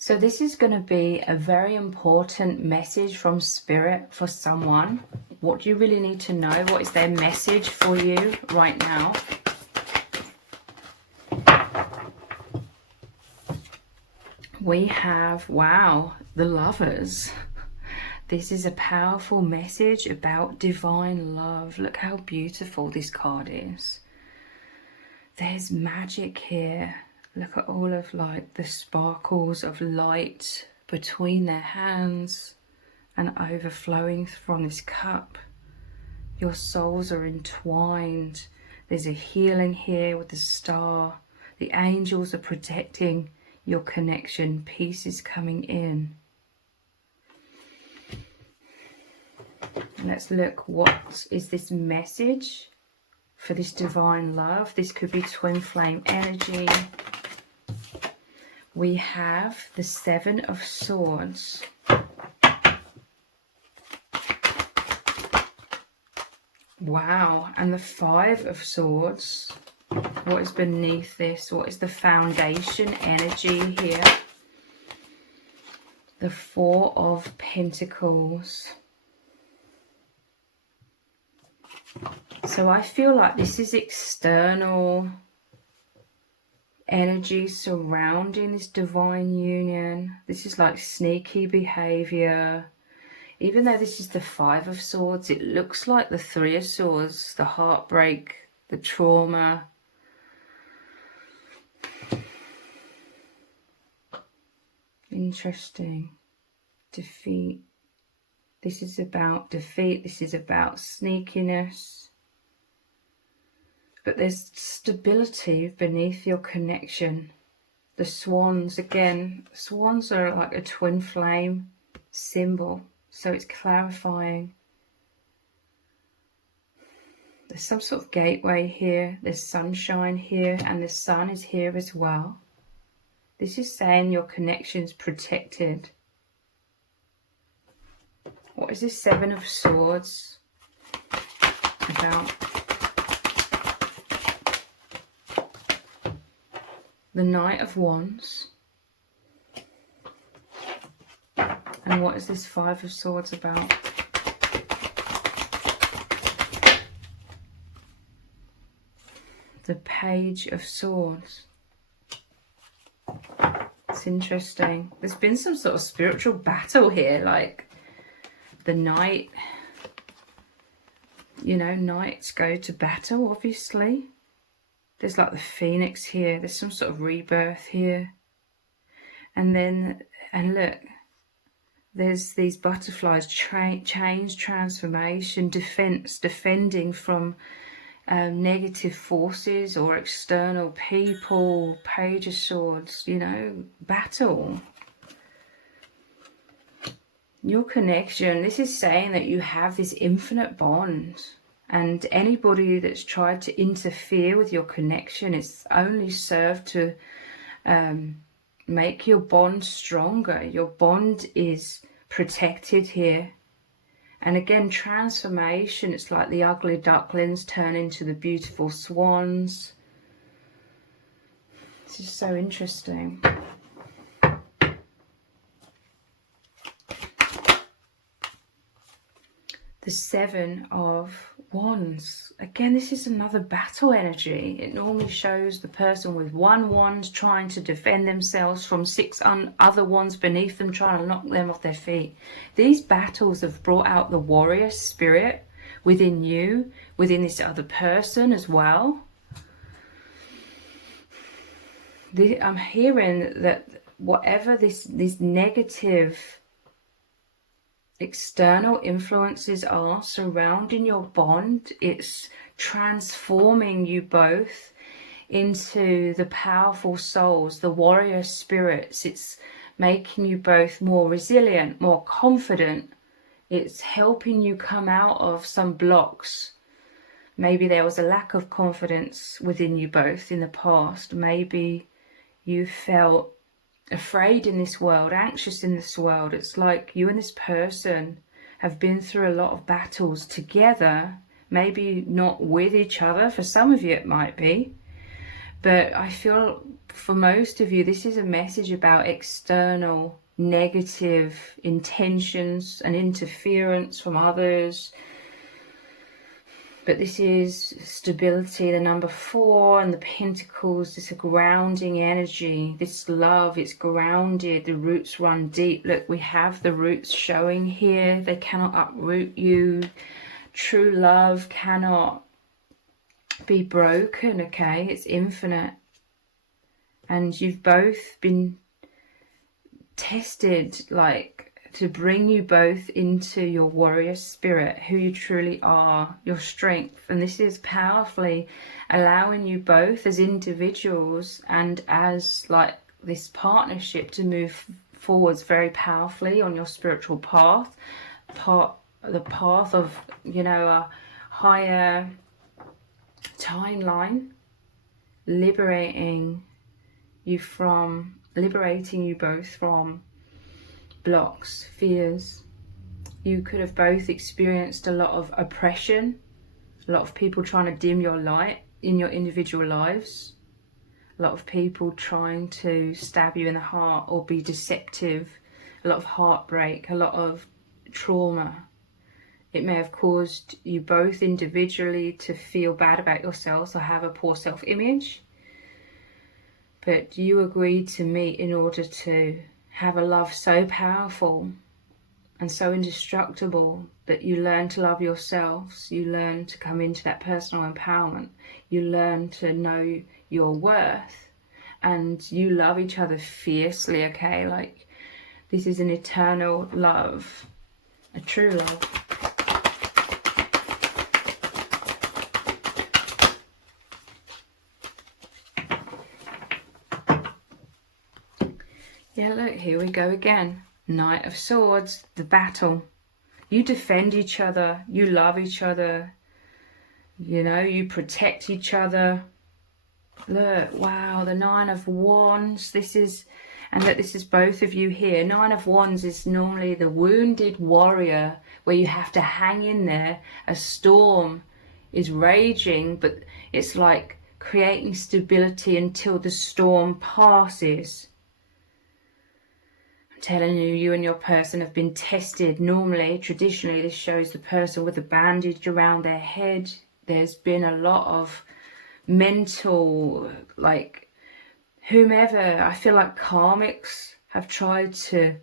So this is going to be a very important message from Spirit for someone. What do you really need to know? What is their message for you right now? We have, wow, the Lovers. This is a powerful message about divine love. Look how beautiful this card is. There's magic here. Look at all of like the sparkles of light between their hands and overflowing from this cup. Your souls are entwined. There's a healing here with the star. The angels are protecting your connection. Peace is coming in. Let's look, what is this message for this divine love? This could be twin flame energy. We have the Seven of Swords. Wow, and the Five of Swords. What is beneath this? What is the foundation energy here? The Four of Pentacles. So I feel like this is external energy surrounding this divine union. This is like sneaky behavior. Even though this is the Five of Swords, it looks like the Three of Swords, the heartbreak, the trauma. Interesting. Defeat. This is about defeat. This is about sneakiness. But there's stability beneath your connection. The swans, again, swans are like a twin flame symbol. So it's clarifying. There's some sort of gateway here. There's sunshine here, and the sun is here as well. This is saying your connection's protected. What is this Seven of Swords about? The Knight of Wands. And what is this Five of Swords about? The Page of Swords. It's interesting. There's been some sort of spiritual battle here, like the knight. You know, knights go to battle, obviously. There's like the phoenix here. There's some sort of rebirth here. And then, and look, there's these butterflies, change, transformation, defense, defending from negative forces or external people, Page of Swords, you know, battle. Your connection, this is saying that you have this infinite bond. And anybody that's tried to interfere with your connection, it's only served to make your bond stronger. Your bond is protected here. And again, transformation, it's like the ugly ducklings turn into the beautiful swans. This is so interesting. The Seven of Wands. Again, this is another battle energy. It normally shows the person with one wand trying to defend themselves from six other wands beneath them, trying to knock them off their feet. These battles have brought out the warrior spirit within you, within this other person as well. I'm hearing that whatever this negative external influences are surrounding your bond, it's transforming you both into the powerful souls, the warrior spirits. It's making you both more resilient, more confident. It's helping you come out of some blocks. Maybe there was a lack of confidence within you both in the past. Maybe you felt afraid in this world, anxious in this world. It's like you and this person have been through a lot of battles together, maybe not with each other. For some of you it might be, But I feel for most of you, this is a message about external negative intentions and interference from others. But this is stability, the number 4, and the pentacles, this grounding energy, this love, it's grounded, the roots run deep. Look, we have the roots showing here. They cannot uproot you. True love cannot be broken, okay? It's infinite. And you've both been tested, like, to bring you both into your warrior spirit, who you truly are, your strength. And this is powerfully allowing you both as individuals and as like this partnership to move forwards very powerfully on your spiritual path, the path of, you know, a higher timeline, liberating you both from blocks, fears. You could have both experienced a lot of oppression, a lot of people trying to dim your light in your individual lives, a lot of people trying to stab you in the heart or be deceptive, a lot of heartbreak, a lot of trauma. It may have caused you both individually to feel bad about yourselves or have a poor self-image, but you agreed to meet in order to have a love so powerful and so indestructible that you learn to love yourselves, you learn to come into that personal empowerment, you learn to know your worth, and you love each other fiercely, okay? Like, this is an eternal love, a true love. Yeah, look, here we go again. Knight of Swords, the battle. You defend each other, you love each other, you know, you protect each other. Look, wow, the 9 of Wands. This is both of you here. 9 of Wands is normally the wounded warrior, where you have to hang in there. A storm is raging, but it's like creating stability until the storm passes. Telling you, you and your person have been tested. Normally, traditionally, this shows the person with a bandage around their head. There's been a lot of mental, like, whomever, I feel like karmics have tried to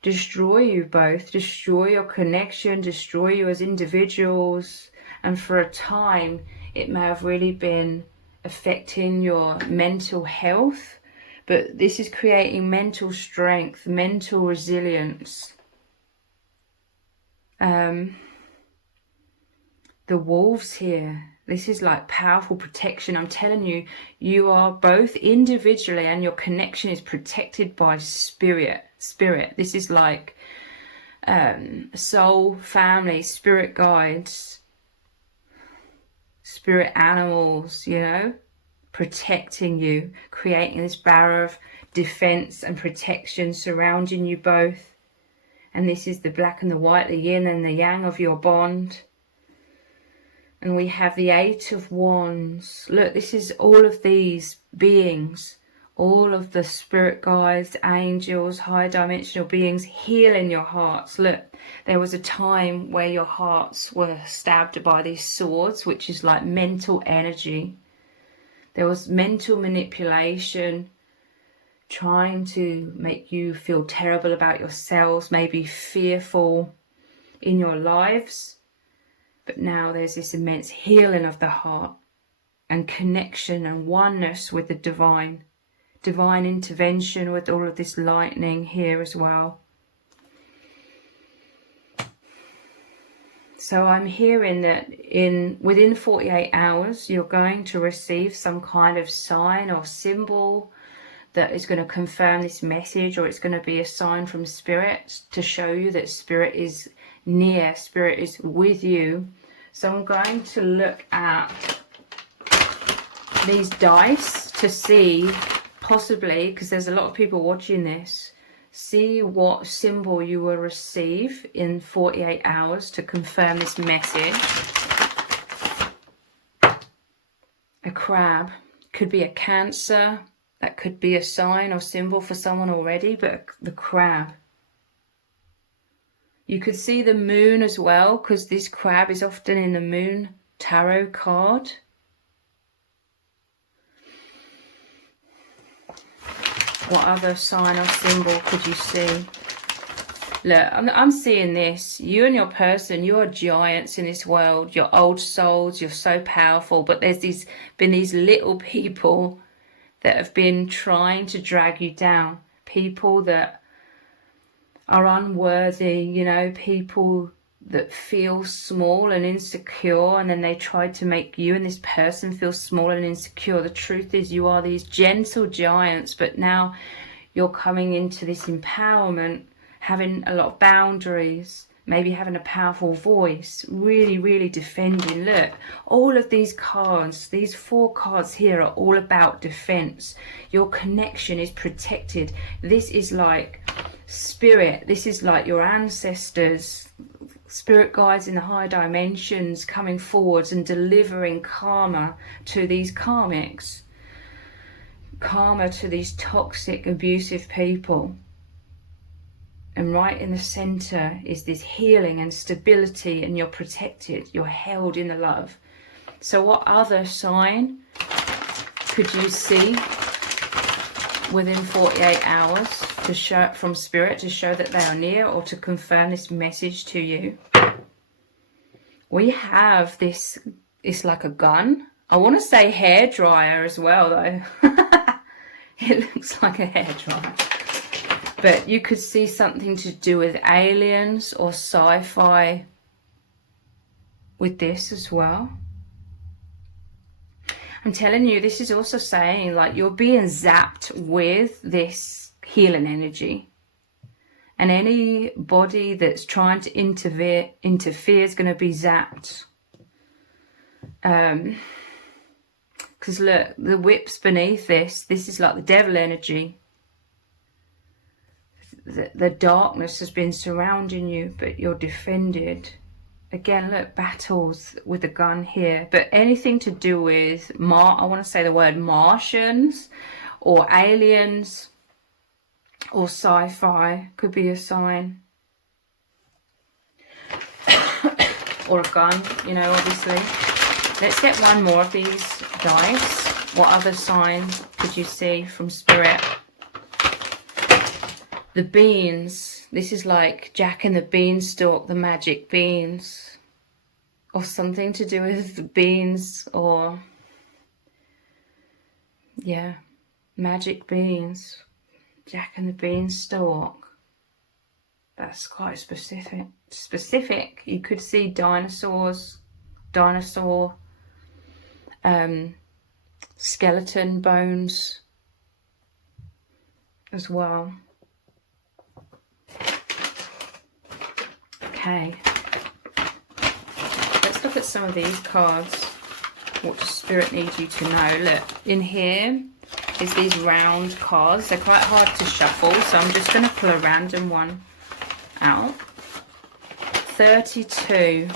destroy you both, destroy your connection, destroy you as individuals. And for a time, it may have really been affecting your mental health. But this is creating mental strength, mental resilience. The wolves here, this is like powerful protection. I'm telling you, you are both individually and your connection is protected by spirit. This is like soul, family, spirit guides, spirit animals, you know, protecting you, creating this barrier of defense and protection surrounding you both. And this is the black and the white, the yin and the yang of your bond. And we have the 8 of Wands. Look, this is all of these beings, all of the spirit guides, angels, high dimensional beings healing your hearts. Look, there was a time where your hearts were stabbed by these swords, which is like mental energy. There was mental manipulation, trying to make you feel terrible about yourselves, maybe fearful in your lives. But now there's this immense healing of the heart and connection and oneness with the divine. Divine intervention with all of this lightning here as well. So I'm hearing that within 48 hours, you're going to receive some kind of sign or symbol that is going to confirm this message, or it's going to be a sign from Spirit to show you that Spirit is near, Spirit is with you. So I'm going to look at these dice to see, possibly, because there's a lot of people watching this, see what symbol you will receive in 48 hours to confirm this message. A crab. Could be a Cancer. That could be a sign or symbol for someone already, but the crab. You could see the moon as well, because this crab is often in the moon tarot card. What other sign or symbol could you see? Look, I'm seeing this. You and your person, you are giants in this world. You're old souls. You're so powerful. But there's been these little people that have been trying to drag you down. People that are unworthy, you know, people that feel small and insecure, and then they try to make you and this person feel small and insecure. The truth is you are these gentle giants, but now you're coming into this empowerment, having a lot of boundaries, maybe having a powerful voice, really, really defending. Look, all of these cards, these 4 cards here are all about defense. Your connection is protected. This is like spirit. This is like your ancestors, spirit guides in the higher dimensions coming forwards and delivering karma to these karmics, karma to these toxic, abusive people. And right in the center is this healing and stability, and you're protected, you're held in the love. So what other sign could you see within 48 hours to show from spirit, to show that they are near, or to confirm this message to you? We have this, it's like a gun. I want to say hairdryer as well though. It looks like a hairdryer. But you could see something to do with aliens or sci-fi with this as well. I'm telling you, this is also saying like you're being zapped with this healing energy. And anybody that's trying to interfere is going to be zapped. Because look, the whips beneath this is like the devil energy. The darkness has been surrounding you, but you're defended. Again, look, battles with a gun here. But anything to do with, I want to say the word Martians or aliens or sci-fi could be a sign. Or a gun, you know, obviously. Let's get one more of these dice. What other signs could you see from spirit? The beans. This is like Jack and the Beanstalk, the magic beans. Or something to do with the beans, or yeah, magic beans. Jack and the Beanstalk. That's quite specific. You could see dinosaurs, skeleton bones as well. Okay, let's look at some of these cards. What does Spirit need you to know? Look, in here is these round cards. They're quite hard to shuffle, so I'm just going to pull a random one out. 32.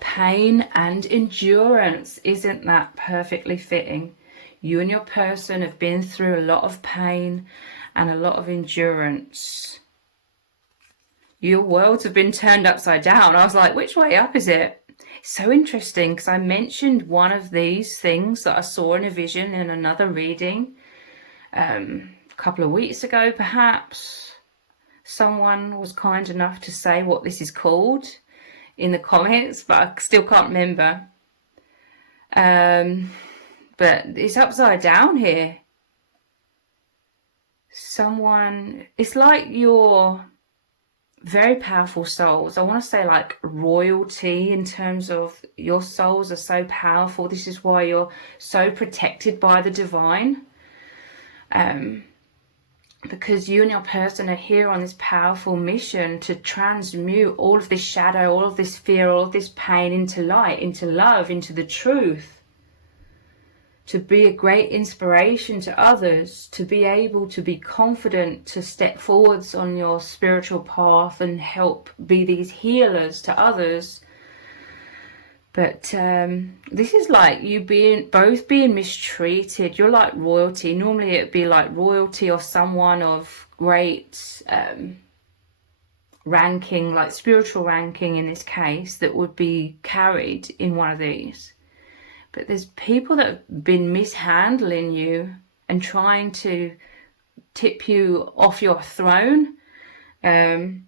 Pain and endurance. Isn't that perfectly fitting? You and your person have been through a lot of pain and a lot of endurance. Your worlds have been turned upside down. I was like, which way up is it? It's so interesting because I mentioned one of these things that I saw in a vision in another reading a couple of weeks ago, perhaps. Someone was kind enough to say what this is called in the comments, but I still can't remember. But it's upside down here. It's like you're very powerful souls. I want to say like royalty, in terms of your souls are so powerful. This is why you're so protected by the divine. Because you and your person are here on this powerful mission to transmute all of this shadow, all of this fear, all of this pain into light, into love, into the truth. To be a great inspiration to others, to be able to be confident to step forwards on your spiritual path and help be these healers to others. But this is like you both being mistreated. You're like royalty. Normally it'd be like royalty or someone of great ranking, like spiritual ranking in this case, that would be carried in one of these. But there's people that have been mishandling you and trying to tip you off your throne and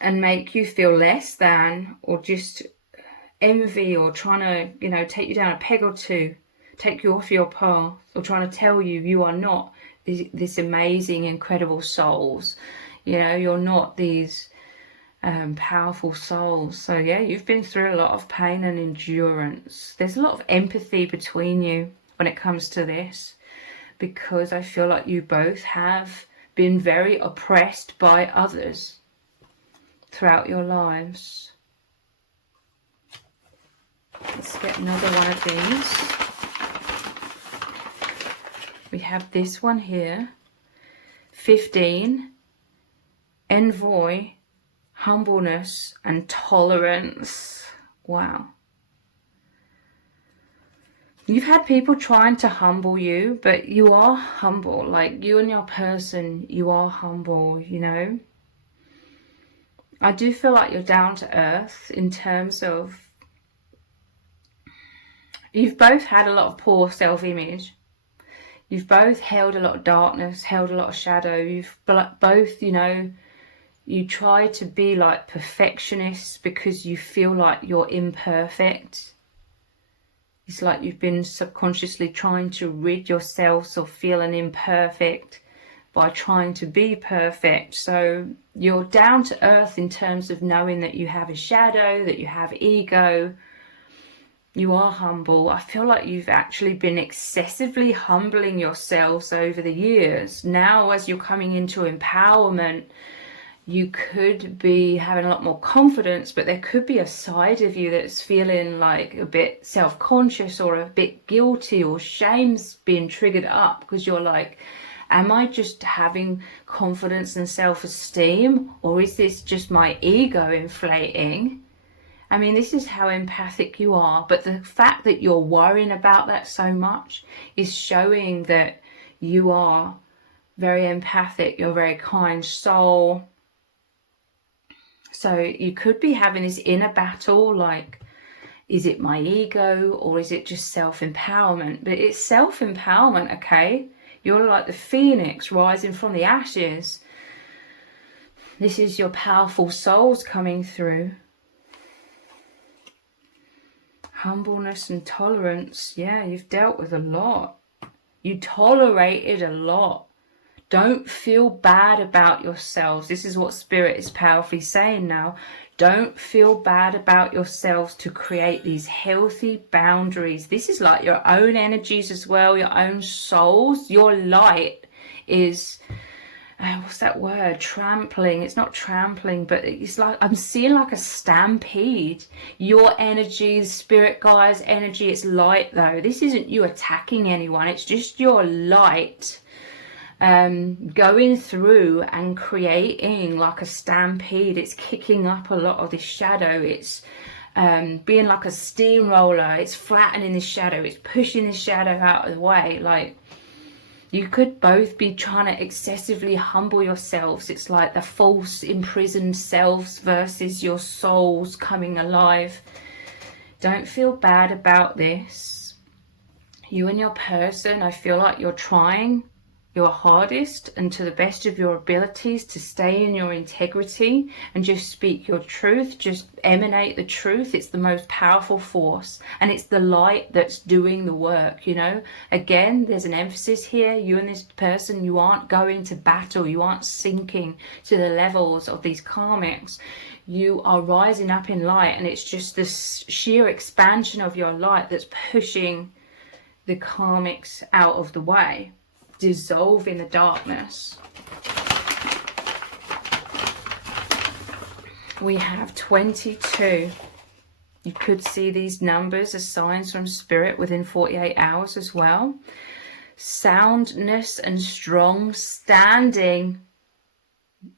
make you feel less than, or just envy, or trying to, you know, take you down a peg or two, take you off your path, or trying to tell you you are not this amazing, incredible souls. You know, you're not these powerful souls. So yeah, you've been through a lot of pain and endurance. There's a lot of empathy between you when it comes to this, because I feel like you both have been very oppressed by others throughout your lives. Let's get another one of these. We have this one here. 15. Envoy, humbleness and tolerance. Wow. You've had people trying to humble you, but you are humble. Like, you and your person, you are humble, you know. I do feel like you're down to earth in terms of you've both had a lot of poor self-image. You've both held a lot of darkness, held a lot of shadow. You've both, you know, you try to be like perfectionists because you feel like you're imperfect. It's like you've been subconsciously trying to rid yourselves of feeling imperfect by trying to be perfect. So you're down to earth in terms of knowing that you have a shadow, that you have ego. You are humble. I feel like you've actually been excessively humbling yourselves over the years. Now, as you're coming into empowerment, you could be having a lot more confidence, but there could be a side of you that's feeling like a bit self-conscious or a bit guilty, or shame's being triggered up because you're like, am I just having confidence and self-esteem, or is this just my ego inflating? I mean, this is how empathic you are, but the fact that you're worrying about that so much is showing that you are very empathic, you're a very kind soul. So you could be having this inner battle, like, is it my ego or is it just self-empowerment? But it's self-empowerment, okay? You're like the phoenix rising from the ashes. This is your powerful souls coming through. Humbleness and tolerance. Yeah, you've dealt with a lot. You tolerated a lot. Don't feel bad about yourselves. This is what Spirit is powerfully saying now. Don't feel bad about yourselves to create these healthy boundaries. This is like your own energies as well, your own souls. Your light is, what's that word? Trampling. It's not trampling, but it's like, I'm seeing like a stampede. Your energy, Spirit guides' energy, it's light though. This isn't you attacking anyone. It's just your light going through and creating like a stampede. It's kicking up a lot of this shadow. It's being like a steamroller. It's flattening the shadow. It's pushing the shadow out of the way. Like, you could both be trying to excessively humble yourselves. It's like the false imprisoned selves versus your souls coming alive. Don't feel bad about this. You and your person, I feel like you're trying your hardest and to the best of your abilities to stay in your integrity and just speak your truth, just emanate the truth. It's the most powerful force, and it's the light that's doing the work, you know. Again, there's an emphasis here. You and this person, you aren't going to battle. You aren't sinking to the levels of these karmics. You are rising up in light, and it's just this sheer expansion of your light that's pushing the karmics out of the way. Dissolve in the darkness. We have 22. You could see these numbers as signs from Spirit within 48 hours as well. Soundness and strong standing.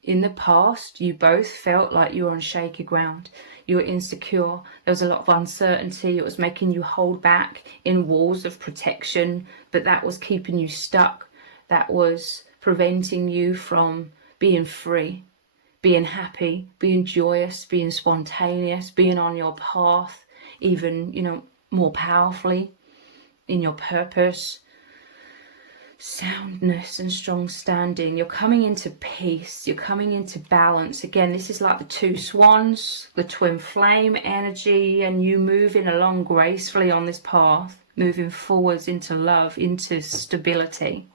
In the past, you both felt like you were on shaky ground. You were insecure. There was a lot of uncertainty. It was making you hold back in walls of protection, but that was keeping you stuck. That was preventing you from being free, being happy, being joyous, being spontaneous, being on your path, even, you know, more powerfully in your purpose. Soundness and strong standing. You're coming into peace. You're coming into balance. Again, this is like the two swans, the twin flame energy, and you moving along gracefully on this path, moving forwards into love, into stability.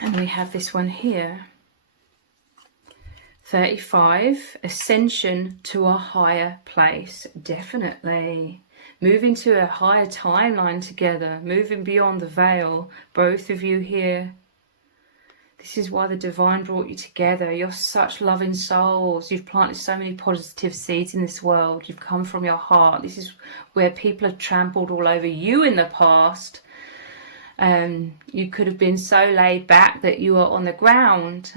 And we have this one here. 35, ascension to a higher place. Definitely. Moving to a higher timeline together, moving beyond the veil. Both of you here. This is why the divine brought you together. You're such loving souls. You've planted so many positive seeds in this world. You've come from your heart. This is where people have trampled all over you in the past. You could have been so laid back that you were on the ground.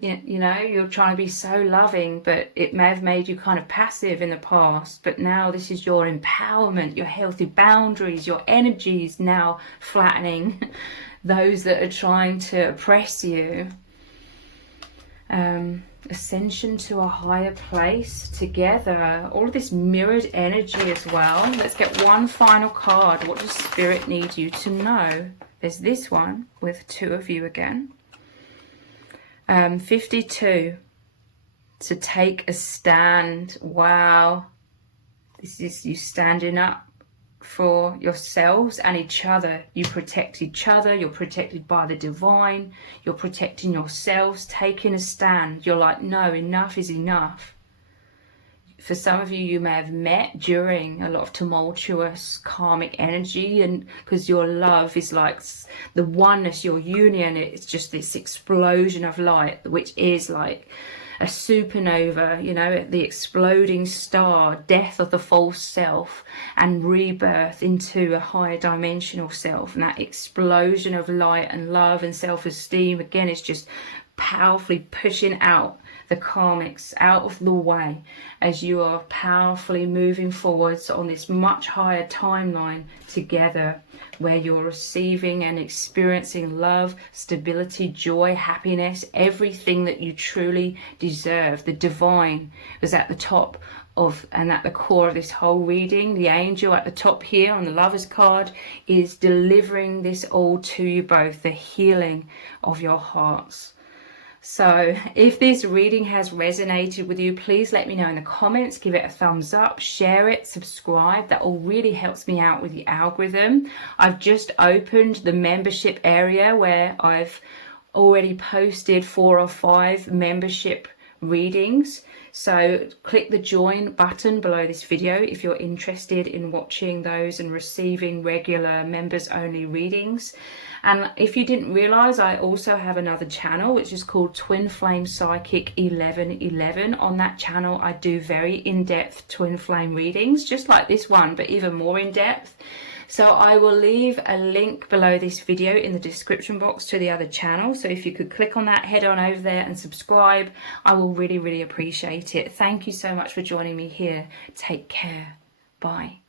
You know, you're trying to be so loving, but it may have made you kind of passive in the past. But now this is your empowerment, your healthy boundaries, your energies now flattening those that are trying to oppress you. Ascension to a higher place together. All of this mirrored energy as well. Let's get one final card. What does Spirit need you to know? There's this one with two of you again. 52. To take a stand. Wow. This is you standing up for yourselves and each other. You protect each other. You're protected by the divine. You're protecting yourselves, taking a stand. You're like, no, enough is enough. For some of you, you may have met during a lot of tumultuous karmic energy, and because your love is like the oneness, your union, it's just this explosion of light, which is like a supernova, you know, the exploding star, death of the false self and rebirth into a higher dimensional self. And that explosion of light and love and self-esteem, again, is just powerfully pushing out the karmics out of the way as you are powerfully moving forwards on this much higher timeline together, where you're receiving and experiencing love, stability, joy, happiness, everything that you truly deserve. The divine was at the top of and at the core of this whole reading. The angel at the top here on the Lover's card is delivering this all to you both, the healing of your hearts. So if this reading has resonated with you, please let me know in the comments. Give it a thumbs up, share it, subscribe. That all really helps me out with the algorithm. I've just opened the membership area where I've already posted 4 or 5 membership readings. So click the join button below this video if you're interested in watching those and receiving regular members only readings. And if you didn't realize, I also have another channel which is called Twin Flame Psychic 1111. On that channel I do very in-depth twin flame readings, just like this one, but even more in-depth. So I will leave a link below this video in the description box to the other channel. So if you could click on that, head on over there and subscribe, I will really, really appreciate it. Thank you so much for joining me here. Take care. Bye.